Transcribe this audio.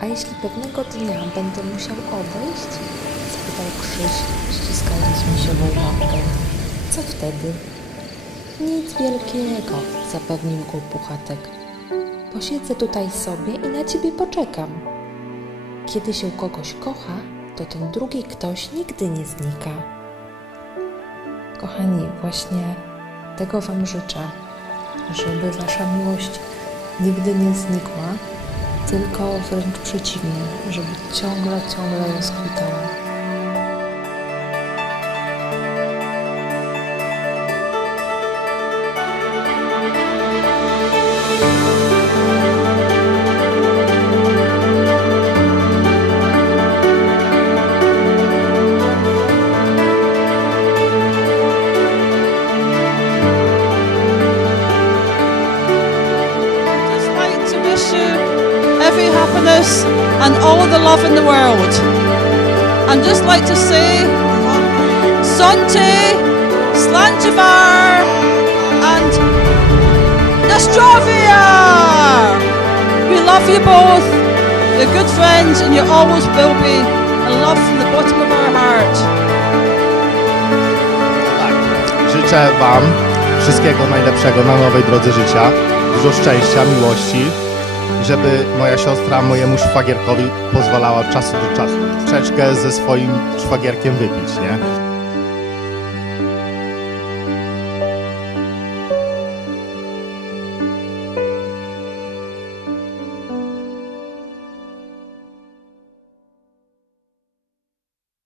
A jeśli pewnego dnia będę musiał odejść? spytał Krzyś, ściskając misiową łapkę. Co wtedy? Nic wielkiego, zapewnił go Puchatek. Posiedzę tutaj sobie i na ciebie poczekam. Kiedy się kogoś kocha, to ten drugi ktoś nigdy nie znika. Kochani, właśnie tego Wam życzę, żeby Wasza miłość nigdy nie znikła, tylko wręcz przeciwnie, żeby ciągle, ciągle rozkwitała. Every happiness and all the love in the world. And just like to say, Sante, Slanjivar, and Nostrovia! We love you both. You're good friends and you always will be. And love from the bottom of our heart. Życzę Wam wszystkiego najlepszego na nowej drodze życia, dużo szczęścia, miłości, żeby moja siostra mojemu szwagierkowi pozwalała od czasu do czasu troszeczkę ze swoim szwagierkiem wypić, nie?